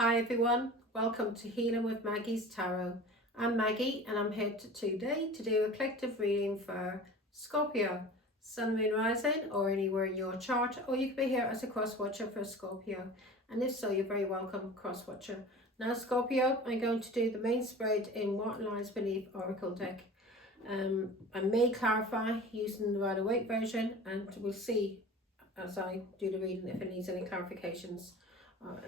Hi everyone, welcome to Healing with Maggie's Tarot. I'm Maggie and I'm here today to do a collective reading for Scorpio, Sun, Moon, Rising, or anywhere in your chart, or you could be here as a cross-watcher for Scorpio, and if so, you're very welcome, cross-watcher. Now Scorpio, I'm going to do the main spread in What Lies Beneath Oracle deck. I may clarify using the Rider Waite version, and we'll see as I do the reading if it needs any clarifications.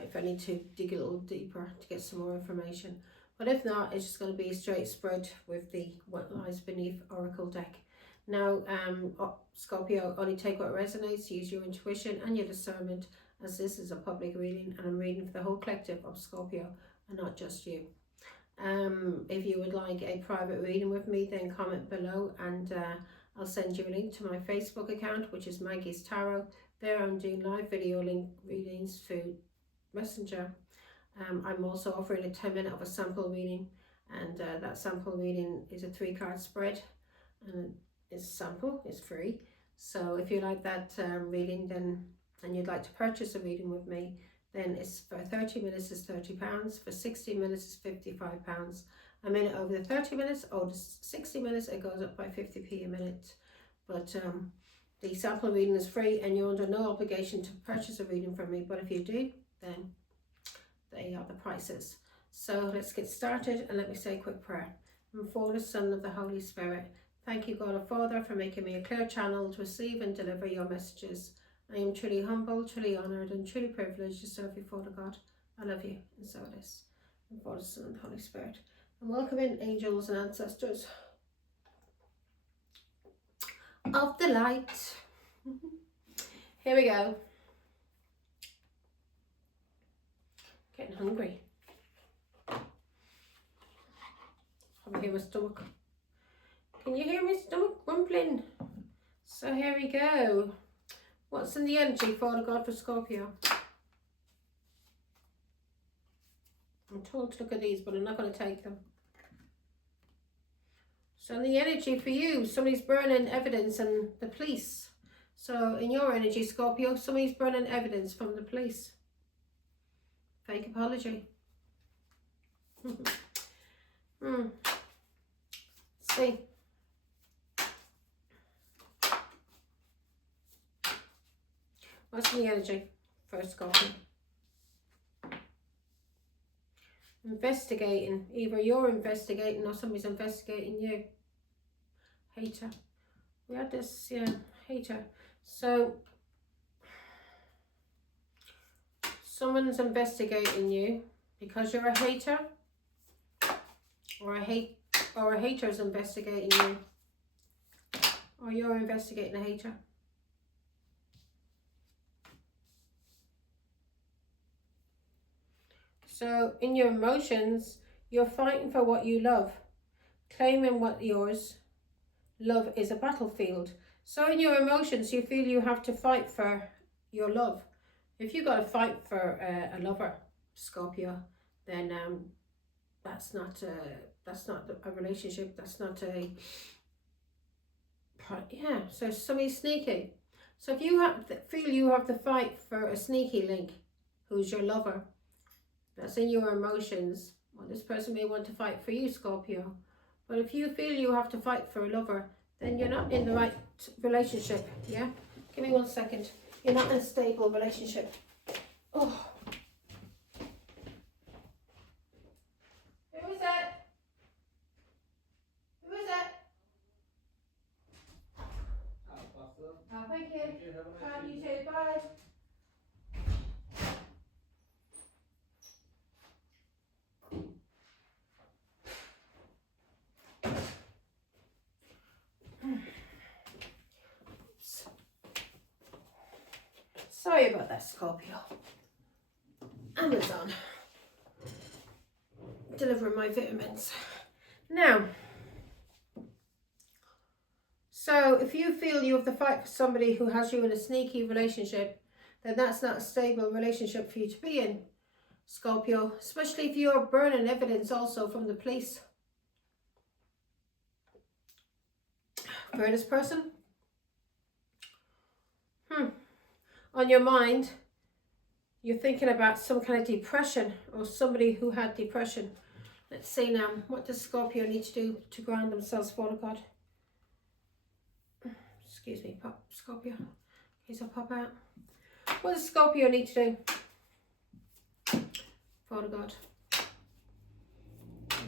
If I need to dig a little deeper to get some more information. But if not, it's just going to be a straight spread with the What Lies Beneath Oracle deck. Now, Scorpio, only take what resonates, use your intuition and your discernment, as this is a public reading and I'm reading for the whole collective of Scorpio and not just you. If you would like a private reading with me, then comment below and I'll send you a link to my Facebook account, which is Maggie's Tarot. There I'm doing live video link readings through Messenger. I'm also offering a 10-minute of a sample reading, and that sample reading is a 3-card spread, and it's sample, it's free. So if you like that reading, then and you'd like to purchase a reading with me, then it's for 30 minutes is £30, for 60 minutes is £55. A minute over the 30 minutes or the 60 minutes, it goes up by 50p a minute. But the sample reading is free and you're under no obligation to purchase a reading from me, but if you do, then they are the prices. So let's get started and let me say a quick prayer. And for the Son of the Holy Spirit, thank you, God our Father, for making me a clear channel to receive and deliver your messages. I am truly humble, truly honoured and truly privileged to serve you, Father God. I love you, and so it is. And for the Son of the Holy Spirit. And welcome in angels and ancestors of the light. Here we go. Getting hungry. I can hear my stomach. Can you hear my stomach rumbling? So here we go. What's in the energy, Father God, for Scorpio? I'm told to look at these, but I'm not going to take them. So in the energy for you, somebody's burning evidence and the police. So in your energy, Scorpio, somebody's burning evidence from the police. Fake apology. Let's see. What's in the energy for Scorpio? Investigating. Either you're investigating or somebody's investigating you. Hater. We had this, yeah, hater. So someone's investigating you because you're a hater, or a hater's investigating you, or you're investigating a hater. So in your emotions, you're fighting for what you love, claiming what yours. Love is a battlefield. So in your emotions, you feel you have to fight for your love. If you've got to fight for a lover, Scorpio, then that's not a relationship. That's not a, yeah. So somebody's sneaky. So if you feel you have to fight for a sneaky link, who's your lover, that's in your emotions. Well, this person may want to fight for you, Scorpio. But if you feel you have to fight for a lover, then you're not in the right relationship, yeah? Give me 1 second. You're not in a stable relationship. Oh. Who is that? Who is that? Oh, thank you. Bye, you too. Bye. Sorry about that, Scorpio. Amazon. Delivering my vitamins. Now, so if you feel you have to fight for somebody who has you in a sneaky relationship, then that's not a stable relationship for you to be in, Scorpio. Especially if you're burning evidence also from the police. For this person, on your mind, You're thinking about some kind of depression or somebody who had depression. Let's see now. What does Scorpio need to do to ground themselves, Father God? Excuse me, Scorpio. Please, I'll pop out. What does Scorpio need to do? Father God.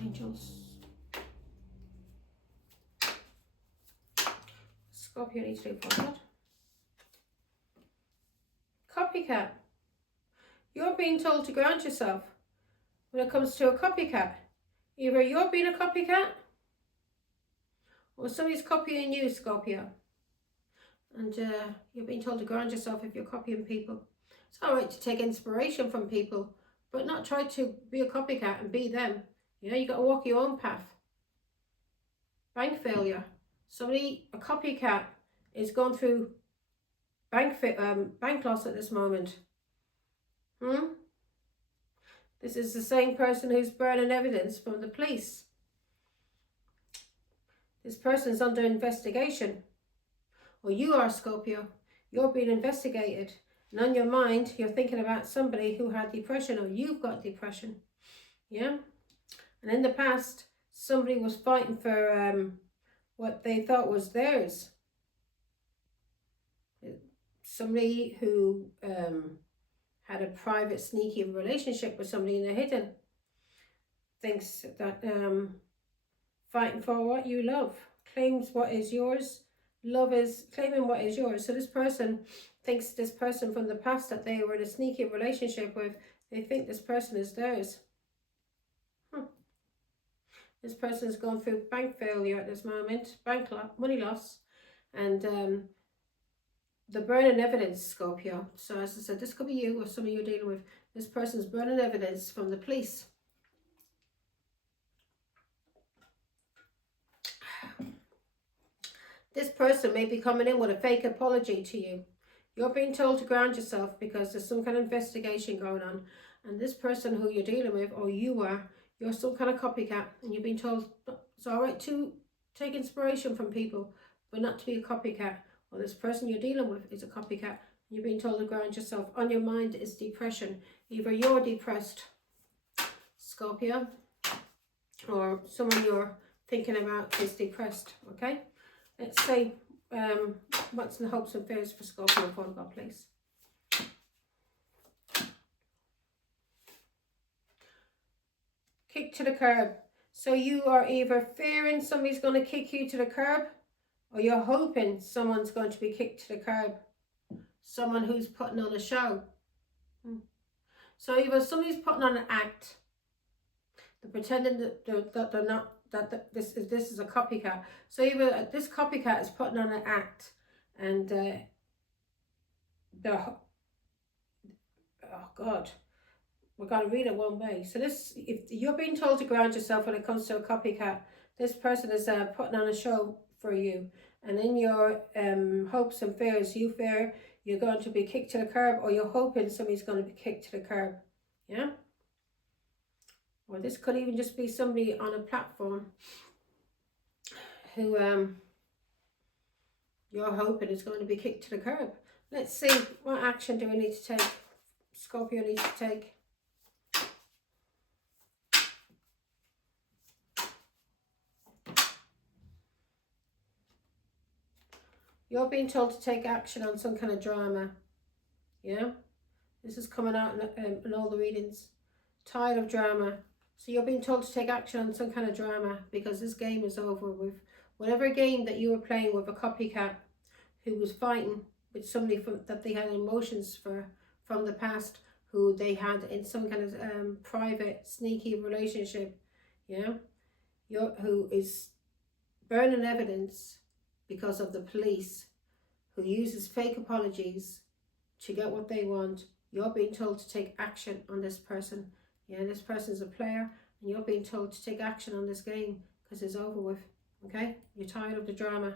Angels. Scorpio needs to do, Father God. Copycat. You're being told to ground yourself when it comes to a copycat. Either you're being a copycat or somebody's copying you, Scorpio. And you're being told to ground yourself if you're copying people. It's alright to take inspiration from people, but not try to be a copycat and be them. You know, you got to walk your own path. Bank failure. Somebody, a copycat, is going through bank loss at this moment. This is the same person who's burning evidence from the police. This person's under investigation. Or you are, Scorpio. You're being investigated. And on your mind, you're thinking about somebody who had depression, or you've got depression. Yeah? And in the past, somebody was fighting for what they thought was theirs. Somebody who had a private, sneaky relationship with somebody in the hidden thinks that fighting for what you love, claims what is yours. Love is claiming what is yours. So this person thinks this person from the past that they were in a sneaky relationship with, they think this person is theirs. This person is going through bank failure at this moment, money loss, and the burning evidence, Scorpio. So as I said, this could be you or somebody you're dealing with. This person's burning evidence from the police. This person may be coming in with a fake apology to you. You're being told to ground yourself because there's some kind of investigation going on. And this person who you're dealing with, or you are, you're some kind of copycat. And you've been told it's all right to take inspiration from people, but not to be a copycat. Or this person you're dealing with is a copycat. You're being told to ground yourself. On your mind is depression. Either you're depressed, Scorpio, or someone you're thinking about is depressed, okay? Let's see what's the hopes and fears for Scorpio, Father God, please. Kick to the curb. So you are either fearing somebody's going to kick you to the curb, or you're hoping someone's going to be kicked to the curb. Someone who's putting on a show. So either somebody's putting on an act, they're pretending that they're not, this is a copycat. So either this copycat is putting on an act, and they're, oh God, we're going to read it one way. So this, if you're being told to ground yourself when it comes to a copycat, this person is putting on a show for you. And in your hopes and fears, you fear you're going to be kicked to the curb, or you're hoping somebody's going to be kicked to the curb. Yeah? Or this could even just be somebody on a platform who you're hoping is going to be kicked to the curb. Let's see, what action do we need to take? Scorpio needs to take. You're being told to take action on some kind of drama. Yeah? This is coming out in all the readings. Tired of drama. So you're being told to take action on some kind of drama because this game is over with. Whatever game that you were playing with a copycat who was fighting with somebody that they had emotions for from the past, who they had in some kind of private, sneaky relationship, yeah? Who is burning evidence because of the police, who uses fake apologies to get what they want. You're being told to take action on this person. Yeah, this person's a player, and you're being told to take action on this game because it's over with. Okay? You're tired of the drama.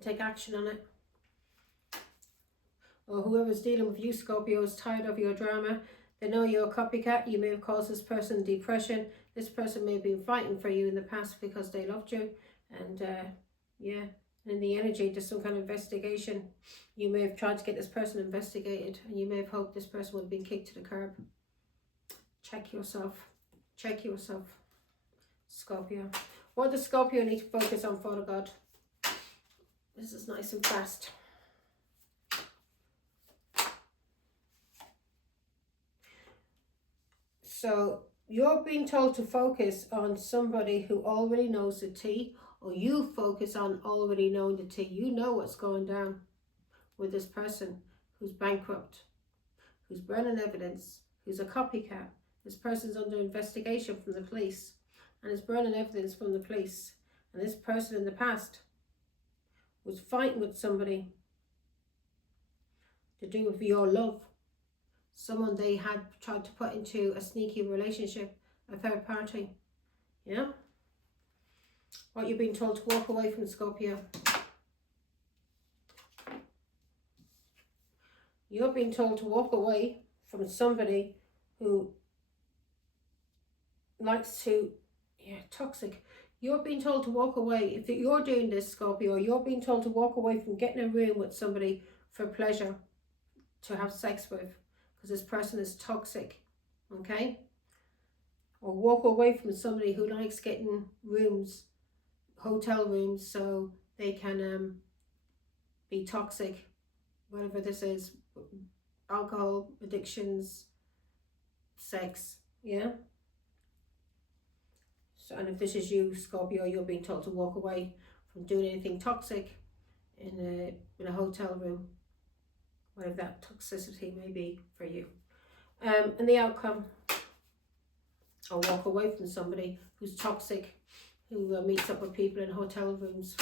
Take action on it. Or whoever's dealing with you, Scorpio, is tired of your drama. They know you're a copycat. You may have caused this person depression. This person may have been fighting for you in the past because they loved you. And yeah, In the energy, there's some kind of investigation. You may have tried to get this person investigated, and you may have hoped this person would have been kicked to the curb. Check yourself. Check yourself, Scorpio. What does Scorpio need to focus on, Father God? This is nice and fast. So you're being told to focus on somebody who already knows the tea, or you focus on already knowing the tea. You know what's going down with this person who's bankrupt, who's burning evidence, who's a copycat. This person's under investigation from the police and is burning evidence from the police. And this person in the past was fighting with somebody to do with your love. Someone they had tried to put into a sneaky relationship, a third party. Yeah? What you're being told to walk away from, Scorpio. You're being told to walk away from somebody who likes to, toxic. You're being told to walk away. If you're doing this, Scorpio, you're being told to walk away from getting a room with somebody for pleasure, to have sex with, because this person is toxic, okay? Or walk away from somebody who likes getting rooms, hotel rooms, so they can be toxic, whatever this is, alcohol, addictions, sex, yeah? So, and if this is you, Scorpio, you're being told to walk away from doing anything toxic in a hotel room, whatever that toxicity may be for you. And the outcome, or walk away from somebody who's toxic, who meets up with people in hotel rooms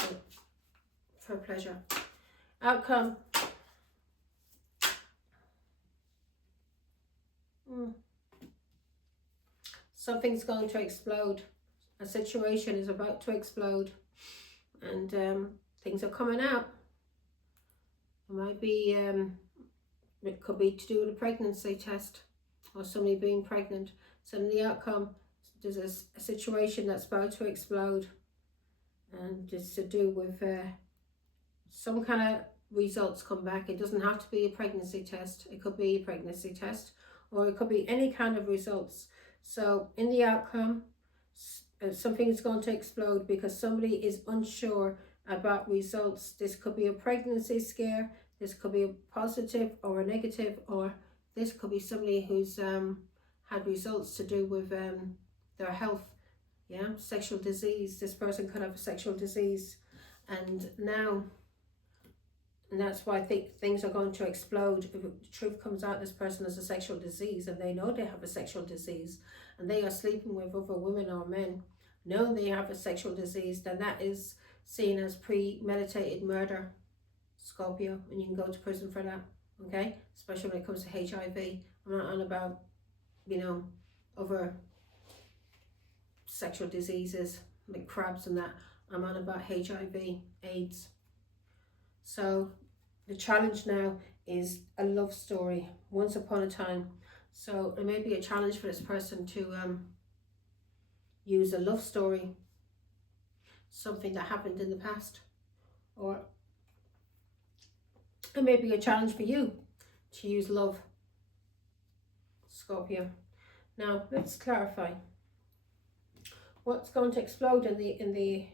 for pleasure. Outcome. Something's going to explode. A situation is about to explode, and things are coming out. It might be, it could be to do with a pregnancy test, or somebody being pregnant. So in the outcome, there's a situation that's about to explode, and it's to do with some kind of results come back. It doesn't have to be a pregnancy test. It could be a pregnancy test, or it could be any kind of results. So in the outcome, something is going to explode because somebody is unsure about results. This could be a pregnancy scare. This could be a positive or a negative, or this could be somebody who's had results to do with their health. Yeah, sexual disease. This person could have a sexual disease, and that's why I think things are going to explode. If the truth comes out, this person has a sexual disease, and they know they have a sexual disease, and they are sleeping with other women or men, knowing they have a sexual disease, then that is seen as premeditated murder, Scorpio, and you can go to prison for that, okay? Especially when it comes to HIV. I'm not on about, other sexual diseases like crabs and that. I'm on about HIV, AIDS. So the challenge now is a love story, once upon a time. So it may be a challenge for this person to use a love story, something that happened in the past, or it may be a challenge for you to use love, Scorpio. Now let's clarify what's going to explode in the.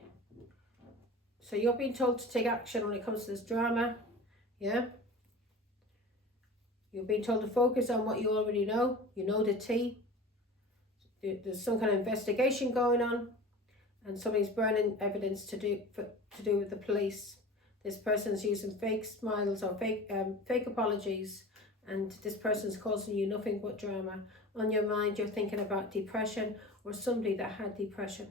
So you're being told to take action when it comes to this drama, yeah? You're being told to focus on what you already know. You know the tea. There's some kind of investigation going on, and somebody's burning evidence to do with the police. This person's using fake smiles or fake apologies, and this person's causing you nothing but drama. On your mind, you're thinking about depression or somebody that had depression.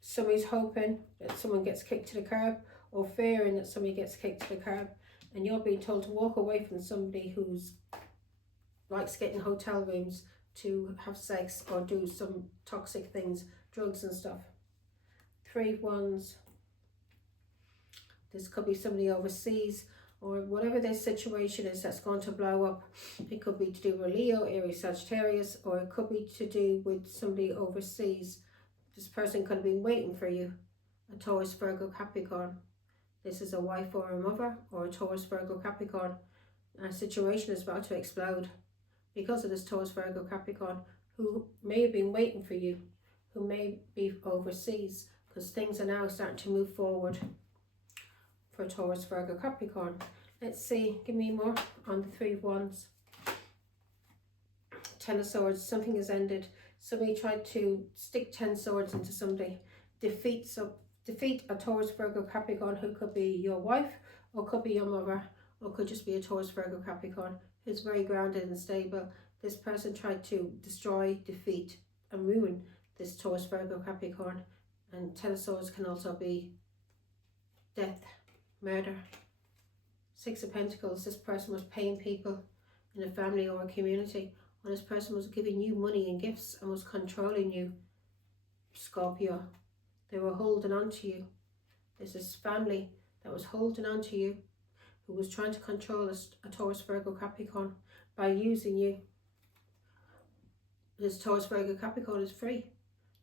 Somebody's hoping that someone gets kicked to the curb, or fearing that somebody gets kicked to the curb, and you're being told to walk away from somebody who's likes getting hotel rooms to have sex or do some toxic things, drugs and stuff. 3 wands. This could be somebody overseas, or whatever their situation is that's going to blow up. It could be to do with Leo, Aries, Sagittarius, or it could be to do with somebody overseas. This person could have been waiting for you, a Taurus, Virgo, Capricorn. This is a wife or a mother or a Taurus, Virgo, Capricorn. A situation is about to explode because of this Taurus, Virgo, Capricorn, who may have been waiting for you, who may be overseas, because things are now starting to move forward for Taurus, Virgo, Capricorn. Let's see, give me more on the Three of Wands. Ten of Swords, something has ended. Somebody tried to stick 10 swords into somebody. Defeat a Taurus, Virgo, Capricorn, who could be your wife, or could be your mother, or could just be a Taurus, Virgo, Capricorn, who's very grounded and stable. This person tried to destroy, defeat, and ruin this Taurus, Virgo, Capricorn. And Ten of Swords can also be death, murder. Six of Pentacles, this person was paying people in a family or a community, or this person was giving you money and gifts and was controlling you, Scorpio. They were holding on to you. There's this family that was holding on to you, who was trying to control a Taurus, Virgo, Capricorn by using you. This Taurus, Virgo, Capricorn is free.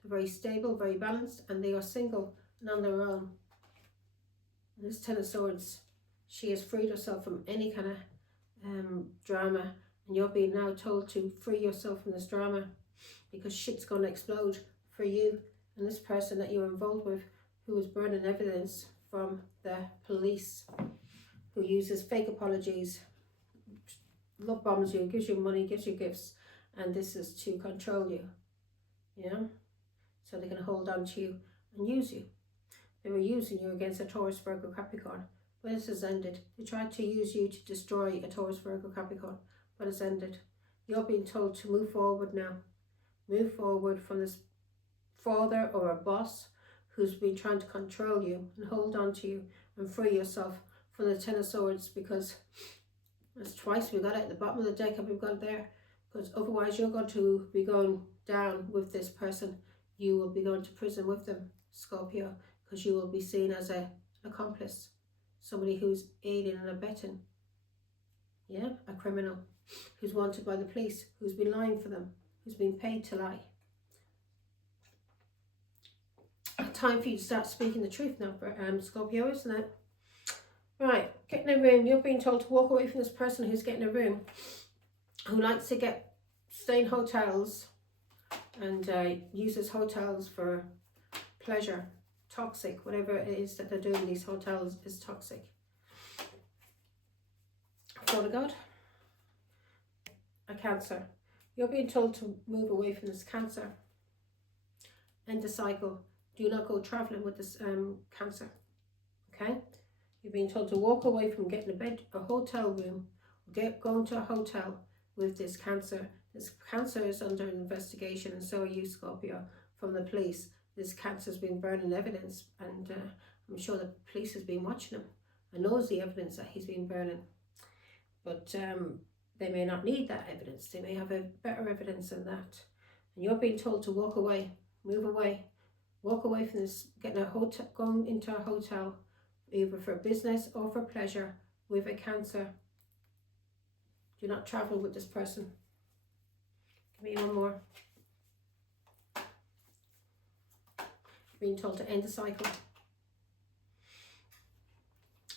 They're very stable, very balanced, and they are single and on their own. And this Ten of Swords, she has freed herself from any kind of drama, and you're being now told to free yourself from this drama, because shit's going to explode for you and this person that you're involved with, who was burning evidence from the police, who uses fake apologies, love bombs you, gives you money, gives you gifts, and this is to control you, yeah? So they can hold on to you and use you. They were using you against a Taurus, Virgo, Capricorn, but this has ended. They tried to use you to destroy a Taurus, Virgo, Capricorn, but it's ended. You're being told to move forward now. Move forward from this father or a boss who's been trying to control you and hold on to you, and free yourself from the Ten of Swords, because it's twice we got it at the bottom of the deck and we've got it there, because otherwise you're going to be going down with this person. You will be going to prison with them, Scorpio, because you will be seen as an accomplice, somebody who's aiding and abetting, yeah, a criminal who's wanted by the police, who's been lying for them, who's been paid to lie. Time for you to start speaking the truth now, for Scorpio, isn't it? Right, get in a room. You're being told to walk away from this person who's getting a room, who likes to stay in hotels and uses hotels for pleasure. Toxic, whatever it is that they're doing in these hotels is toxic. Father God, a Cancer. You're being told to move away from this Cancer. End the cycle. Do not go traveling with this Cancer. Okay? You're being told to walk away from getting a hotel room, going to a hotel with this Cancer. This Cancer is under investigation, and so are you, Scorpio, from the police. This Cancer's been burning evidence, and I'm sure the police has been watching him and knows the evidence that he's been burning. But they may not need that evidence. They may have a better evidence than that. And you're being told to walk away, move away, walk away from this, going into a hotel, either for business or for pleasure, with a Cancer. Do not travel with this person. Give me one more. Being told to end the cycle.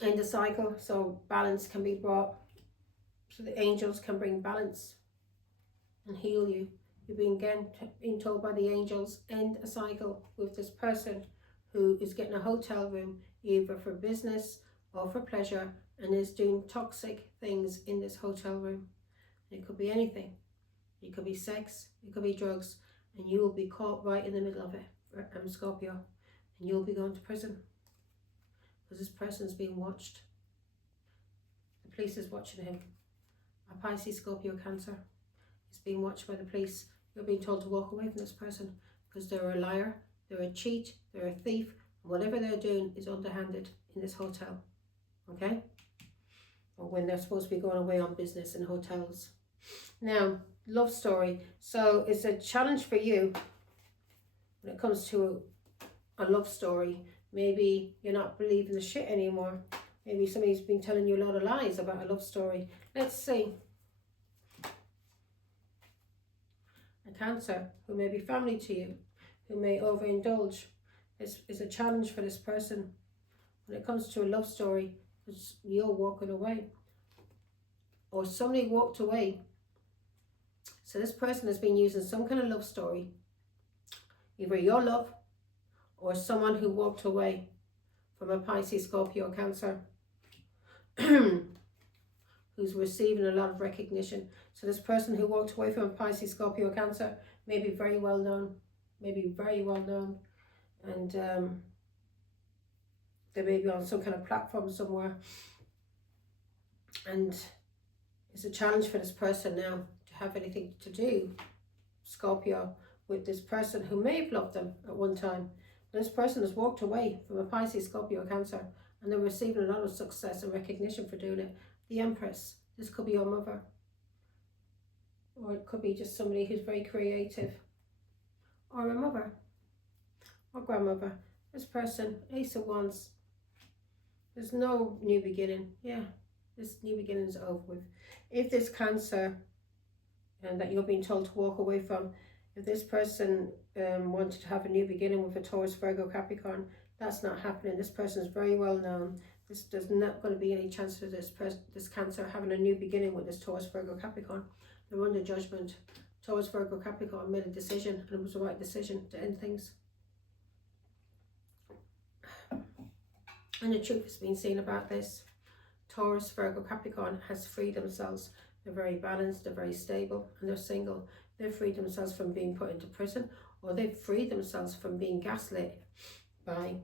End the cycle so balance can be brought, so the angels can bring balance and heal you. You're being told by the angels, end a cycle with this person who is getting a hotel room, either for business or for pleasure, and is doing toxic things in this hotel room. It could be anything. It could be sex, it could be drugs, and you will be caught right in the middle of it, Scorpio, and you'll be going to prison, because this person is being watched. The police is watching him. A Pisces, Scorpio, Cancer is being watched by the police. You're being told to walk away from this person, because they're a liar, they're a cheat, they're a thief, and whatever they're doing is underhanded in this hotel, okay? Or when they're supposed to be going away on business in hotels. Now, love story. So it's a challenge for you when it comes to a love story. Maybe you're not believing the shit anymore. Maybe somebody's been telling you a lot of lies about a love story. Let's see. A Cancer who may be family to you, who may overindulge. is a challenge for this person when it comes to a love story, because you're walking away or somebody walked away. So this person has been using some kind of love story, either your love or someone who walked away from a Pisces, Scorpio, Cancer who's receiving a lot of recognition. So this person who walked away from a Pisces, Scorpio, Cancer may be very well known, and they may be on some kind of platform somewhere, and it's a challenge for this person now to have anything to do, Scorpio, with this person who may have loved them at one time. This person has walked away from a Pisces, Scorpio, Cancer, and they're receiving a lot of success and recognition for doing it. The Empress, this could be your mother, or it could be just somebody who's very creative, or a mother, or grandmother. This person, Ace of Wands, there's no new beginning. Yeah, this new beginning is over with. If this Cancer and that you're being told to walk away from, if this person wanted to have a new beginning with a Taurus, Virgo, Capricorn, that's not happening. This person is very well known. There's not going to be any chance for this Cancer having a new beginning with this Taurus, Virgo, Capricorn. They're under judgment. Taurus, Virgo, Capricorn made a decision, and it was the right decision to end things. And the truth has been seen about this. Taurus, Virgo, Capricorn has freed themselves. They're very balanced, they're very stable, and they're single. They've freed themselves from being put into prison, or they've freed themselves from being gaslit by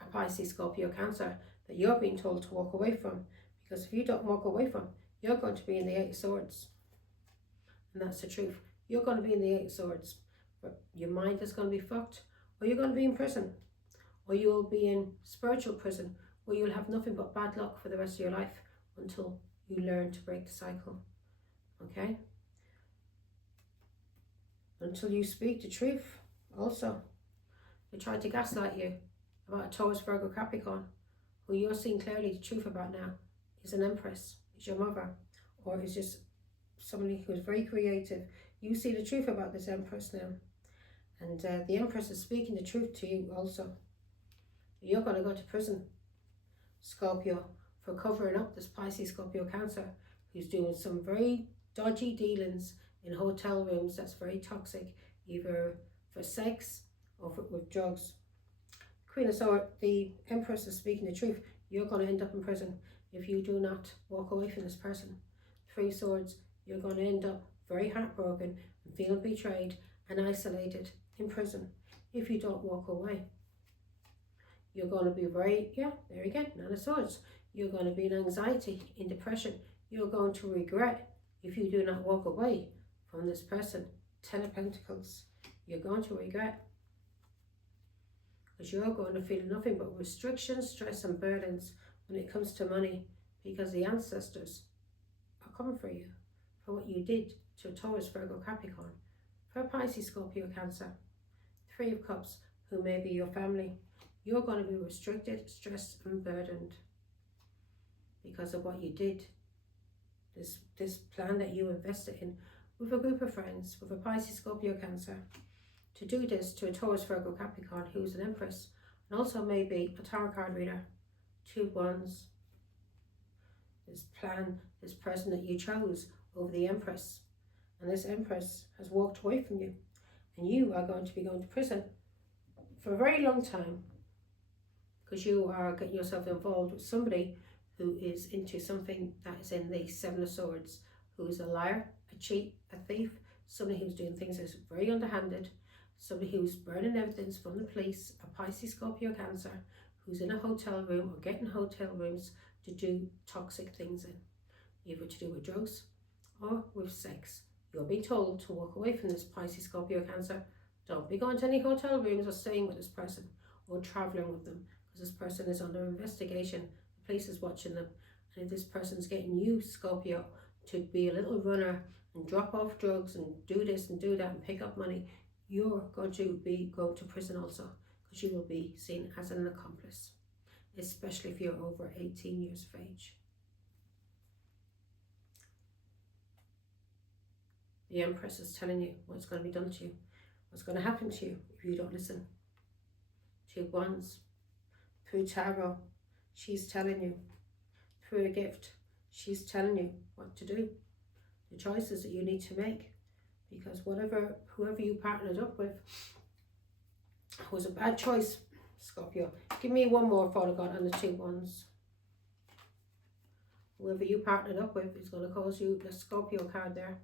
a Pisces, Scorpio, Cancer that you're being told to walk away from. Because if you don't walk away from, you're going to be in the Eight of Swords. And that's the truth. You're going to be in the Eight of Swords. But your mind is going to be fucked, or you're going to be in prison, or you'll be in spiritual prison, or you'll have nothing but bad luck for the rest of your life until you learn to break the cycle. Okay? Until you speak the truth. Also, they tried to gaslight you about a Taurus, Virgo, Capricorn, who you're seeing clearly the truth about now is an Empress, is your mother, or is just somebody who is very creative. You see the truth about this Empress now, and the Empress is speaking the truth to you also. You're going to go to prison, Scorpio, for covering up this Pisces, Scorpio, Cancer, who's doing some very dodgy dealings in hotel rooms that's very toxic, either for sex or with drugs. Queen of Swords, the Empress is speaking the truth. You're going to end up in prison if you do not walk away from this person. Three of Swords, you're going to end up very heartbroken and feeling betrayed and isolated in prison if you don't walk away. You're going to be very, there again, Nine of Swords. You're going to be in anxiety, in depression. You're going to regret if you do not walk away from this person. Ten of Pentacles. You're going to regret, because you're going to feel nothing but restrictions, stress and burdens when it comes to money, because the ancestors are coming for you for what you did to Taurus, Virgo, Capricorn, for Pisces, Scorpio, Cancer. Three of Cups, who may be your family. You're going to be restricted, stressed and burdened because of what you did. This plan that you invested in with a group of friends, with a Pisces, Scorpio, Cancer, to do this to a Taurus, Virgo, Capricorn, who's an Empress, and also maybe a tarot card reader. Two Wands. This plan, this person that you chose over the Empress, and this Empress has walked away from you, and you are going to be going to prison for a very long time, because you are getting yourself involved with somebody who is into something that is in the Seven of Swords, who is a liar, a cheat, a thief, somebody who's doing things that's very underhanded, somebody who's burning evidence from the police, a Pisces, Scorpio, Cancer, who's in a hotel room or getting hotel rooms to do toxic things in, either to do with drugs or with sex. You're being told to walk away from this Pisces, Scorpio, Cancer. Don't be going to any hotel rooms or staying with this person or traveling with them, because this person is under investigation. The police is watching them, and if this person's getting you, Scorpio, to be a little runner and drop off drugs and do this and do that and pick up money, you're going to be going to prison also, because you will be seen as an accomplice, especially if you're over 18 years of age. The Empress is telling you what's going to be done to you, what's going to happen to you if you don't listen Two of Wands. Through tarot, she's telling you. Through a gift, she's telling you what to do. The choices that you need to make. Because whoever you partnered up with was a bad choice, Scorpio. Give me one more, Father God, on the Two of Wands. Whoever you partnered up with is going to cause you, the Scorpio card there,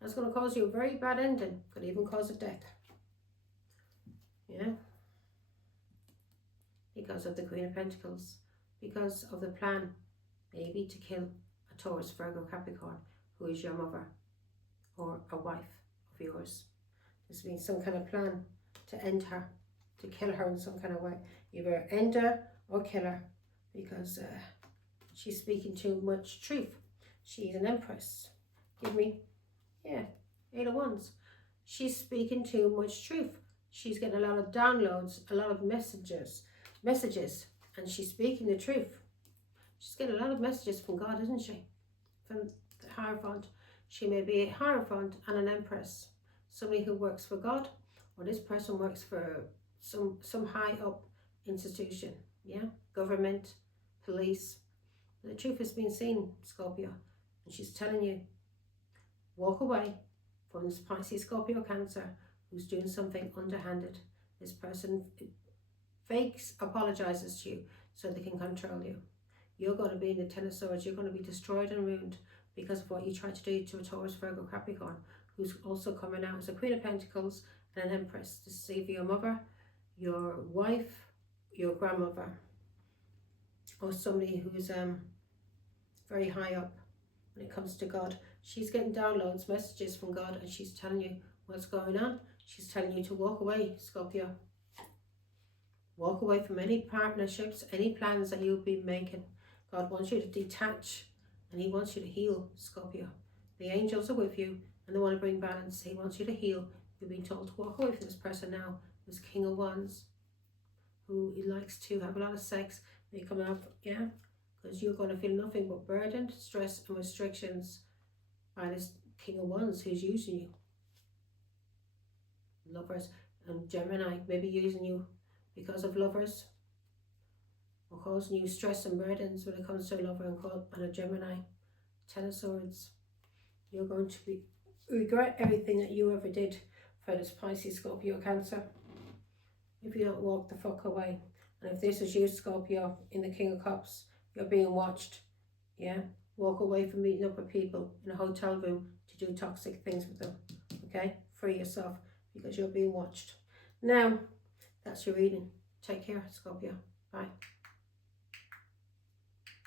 that's going to cause you a very bad ending. Could even cause a death. Yeah. Because of the Queen of Pentacles. Because of the plan, maybe to kill a Taurus, Virgo, Capricorn, who is your mother or a wife of yours. This means some kind of plan to end her, to kill her in some kind of way. Either end her or kill her, because she's speaking too much truth. She's an empress. Give me, yeah, 8 of Wands. She's speaking too much truth. She's getting a lot of downloads, a lot of messages, and she's speaking the truth. She's getting a lot of messages from God, isn't she? From the Hierophant. She may be a Hierophant and an empress. Somebody who works for God, or this person works for some high up institution, yeah, government, police. The truth has been seen, Scorpio, and she's telling you, walk away from this Pisces, Scorpio, Cancer, who's doing something underhanded. This person fakes, apologizes to you so they can control you. You're going to be in the Ten of Swords. You're going to be destroyed and ruined because of what you tried to do to a Taurus, Virgo, Capricorn, who's also coming out as a Queen of Pentacles and an Empress. This is either your mother, your wife, your grandmother, or somebody who's very high up when it comes to God. She's getting downloads, messages from God, and she's telling you what's going on. She's telling you to walk away, Scorpio. Walk away from any partnerships, any plans that you've been making. God wants you to detach, and he wants you to heal, Scorpio. The angels are with you, and they want to bring balance. He wants you to heal. You've been told to walk away from this person now, this King of Wands, who likes to have a lot of sex. They come up, yeah, because you're going to feel nothing but burden, stress, and restrictions by this King of Wands who's using you. Lovers and Gemini may be using you because of lovers, or causing you stress and burdens when it comes to a lover and a Gemini. 10 of Swords. You're going to regret everything that you ever did for this Pisces, Scorpio, Cancer, if you don't walk the fuck away. And if this is you, Scorpio, in the King of Cups, you're being watched. Yeah, walk away from meeting up with people in a hotel room to do toxic things with them. Okay, free yourself, because you're being watched. Now, that's your reading. Take care, Scorpio. Bye.